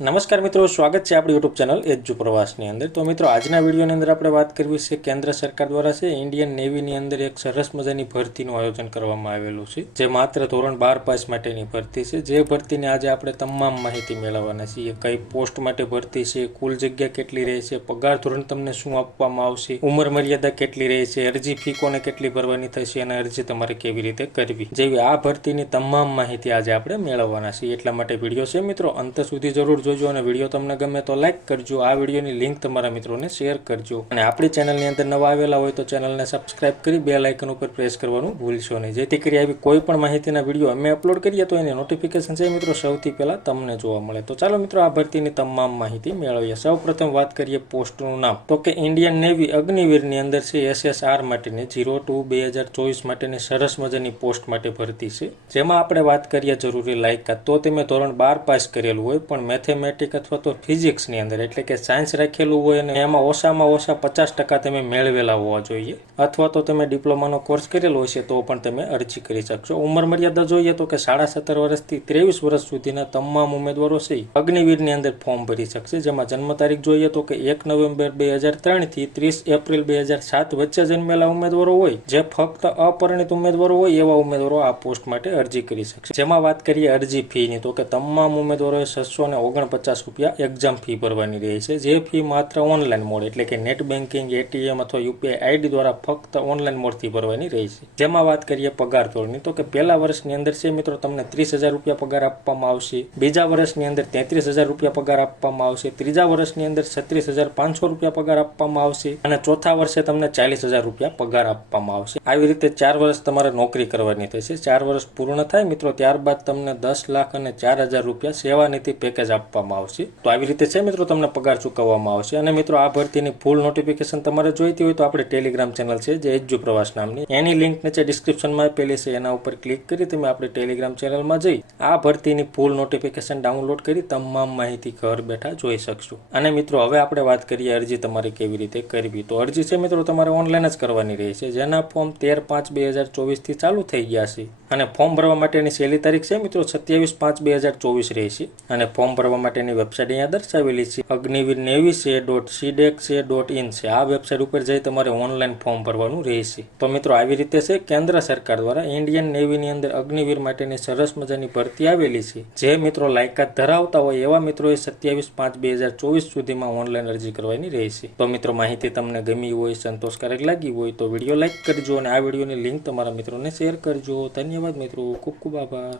નમસ્કાર મિત્રો, સ્વાગત છે આપણી યુટ્યુબ ચેનલ એજ્યુ પ્રવાસની અંદર। તો મિત્રો, આજના વિડીયોની અંદર આપણે વાત કરવી છે કેન્દ્ર સરકાર દ્વારા છે ઇન્ડિયન નેવીની અંદર એક સરસ મજાની ભરતીનું આયોજન કરવામાં આવેલું છે, જે માત્ર ધોરણ 12 પાસ માટેની ભરતી છે। જે ભરતીની આજે આપણે તમામ માહિતી મેળવવાના છીએ। કઈ પોસ્ટ માટે ભરતી છે, કુલ જગ્યા કેટલી રહેશે, પગાર ધોરણ તમને શું આપવામાં આવશે, ઉંમર મર્યાદા કેટલી રહેશે, અરજી ફી કોને કેટલી ભરવાની થશે અને અરજી તમારે કેવી રીતે કરવી, જેવી આ ભરતીની તમામ માહિતી આજે આપણે મેળવવાના છીએ। એટલા માટે વિડીયો છે મિત્રો અંત સુધી જરૂર જોજો અને વિડીયો તમને ગમે તો લાઈક કરજો। આ વિડીયોની લિંક તમારા મિત્રોને શેર કરજો અને આપણી ચેનલની અંદર નવા આવેલા હોય તો ચેનલને સબસ્ક્રાઇબ કરી બેલ આઇકન ઉપર પ્રેસ કરવાનું ભૂલશો નહીં, જેથી કરી આવી કોઈ પણ માહિતીના વિડીયો અમે અપલોડ કરીએ તો એની નોટિફિકેશન છે મિત્રો સૌથી પહેલા તમને જોવા મળે। તો ચાલો મિત્રો, આ ભરતીની તમામ માહિતી મેળવીએ। સૌપ્રથમ વાત કરીએ પોસ્ટનું નામ, તો કે ઇન્ડિયન નેવી અગ્નિવીરની અંદર છે SSR માટેની 02-2024 માટેની સરસ મજાની પોસ્ટ માટે ભરતી છે। જેમાં આપણે વાત કરીએ જરૂરી લાયકાત, તો તમે ધોરણ 12 પાસ કરેલું હોય પણ મેથેમેટિક અથવા તો ફિઝિક્સની અંદર એટલે કે સાયન્સ રાખેલું હોય અને એમાં ઓછામાં ઓછા 50% તમે મેળવેલા હોવા જોઈએ, અથવા તો તમે ડિપ્લોમાનો કોર્સ કરેલો હશે તો પણ તમે અરજી કરી શકશો। ઉંમર મર્યાદા જોઈએ તો કે 17.5 વર્ષથી 23 વર્ષ સુધીના તમામ ઉમેદવારો છે અગ્નિવીરની અંદર ફોર્મ ભરી શકશે। જેમાં જન્મ તારીખ જોઈએ તો કે 1 નવેમ્બર 2003 થી 30 એપ્રિલ 2007 વચ્ચે જન્મેલા ઉમેદવારો હોય, જે ફક્ત અપરિણિત ઉમેદવારો હોય એવા ઉમેદવારો આ પોસ્ટ માટે અરજી કરી શકશે। જેમાં વાત કરીએ અરજી ફીની, તો કે તમામ ઉમેદવારોએ 649 રૂપિયા એક્ઝામ ફી ભરવાની રહે છે, જે ફી માત્ર ઓનલાઈન મોડ એટલે કે નેટ બેન્કિંગ, ATM અથવા UPI આઈડી દ્વારા ફક્ત ઓનલાઈન મોડથી ભરવાની રહે છે। જેમાં વાત કરીએ પગાર ધોરણની, તો કે પહેલા વર્ષની અંદર છે મિત્રો તમને 30,000 રૂપિયા પગાર આપવામાં આવશે, બીજા વર્ષની અંદર 33,000 રૂપિયા પગાર આપવામાં આવશે, ત્રીજા વર્ષની અંદર 36,500 રૂપિયા પગાર આપવામાં આવશે અને ચોથા વર્ષે તમને 40,000 રૂપિયા પગાર આપવામાં આવશે। આવી રીતે 4 વર્ષ તમારે નોકરી કરવાની થશે। 4 વર્ષ પૂર્ણ થાય મિત્રો ત્યારબાદ તમને 10 લાખ અને 4,000 રૂપિયા સેવાનિધિ પેકેજ આપવામાં આવશે। તો આવી રીતે છે મિત્રો તમને પગાર ચૂકવવામાં આવશે। અને મિત્રો, આ ભરતીની ફૂલ નોટિફિકેશન તમારે જોઈતી હોય તો આપણે ટેલિગ્રામ ચેનલ છે જે એજ્યુ પ્રવાસ નામની, એની લિંક નીચે ડિસ્ક્રિપ્શનમાં આપેલી છે, એના ઉપર ક્લિક કરી તમે આપણે ટેલિગ્રામ ચેનલમાં જઈ આ ભરતીની ફૂલ નોટિફિકેશન ડાઉનલોડ કરી તમામ માહિતી ઘર બેઠા જોઈ શકશો। અને મિત્રો, હવે આપણે વાત કરીએ અરજી તમારે કેવી રીતે કરવી। તો અરજી છે મિત્રો તમારે ઓનલાઈન જ કરવાની રહેશે, જેના ફોર્મ 13/5/2024 થી ચાલુ થઈ ગયા છે અને ફોર્મ ભરવા માટેની છેલ્લી તારીખ છે મિત્રો 27/5/2024 રહેશે। અને ફોર્મ ભરવા માટેની વેબસાઇટ અહીંયા દર્શાવેલી છે agnivirnavy.cdex.in છે। આ વેબસાઇટ ઉપર જઈ તમારે ઓનલાઈન ફોર્મ ભરવાનું રહેશે। તો મિત્રો, આવી રીતે છે કેન્દ્ર સરકાર દ્વારા ઇન્ડિયન નેવીની અંદર અગ્નિવીર માટેની સરસ મજાની ભરતી આવેલી છે। જે મિત્રો લાયકાત ધરાવતા હોય એવા મિત્રોએ 27/5/2024 સુધીમાં ઓનલાઈન અરજી કરવાની રહેશે। તો મિત્રો, માહિતી તમને ગમી હોય, સંતોષકારક લાગી હોય તો વિડીયો લાઈક કરજો અને આ વિડીયોની લિંક તમારા મિત્રોને શેર કરજો। ધન્યવાદ મિત્રો, ખૂબ ખૂબ આભાર।